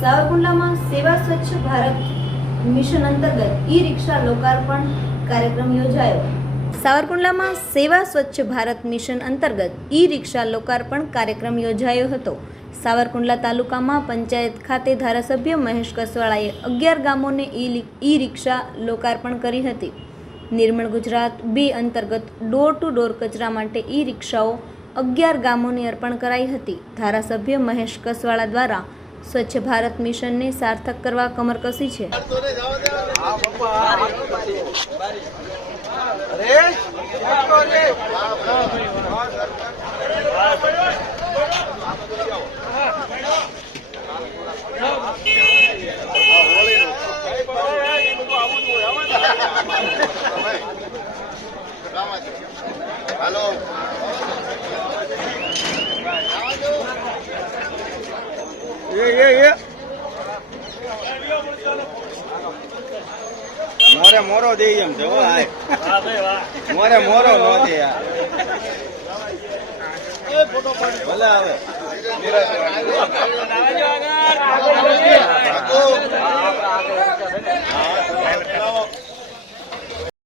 સાવરકુંડલામાં સેવા સ્વચ્છ ભારત મિશન અંતર્ગત ઈ રિક્ષા લોકાર્પણ કાર્યક્રમ યોજાયો। સાવરકુંડલામાં સેવા સ્વચ્છ ભારત મિશન અંતર્ગત ઈ રિક્ષા લોકાર્પણ કાર્યક્રમ યોજાયો હતો। સાવરકુંડલા તાલુકામાં પંચાયત ખાતે ધારાસભ્ય મહેશ કસવાળાએ 11 ગામોને ઈ રિક્ષા લોકાર્પણ કરી હતી। નિર્મળ ગુજરાત 2 અંતર્ગત ડોર ટુ ડોર કચરા માટે ઈ રિક્ષાઓ 11 ગામોને અર્પણ કરાઈ હતી। ધારાસભ્ય મહેશ કસવાળા દ્વારા સ્વચ્છ ભારત મિશનને સાર્થક કરવા કમર કસી છે। મોરે મોરો દે એમ જો મોરે મોરો નો દે યાર ભલે આવે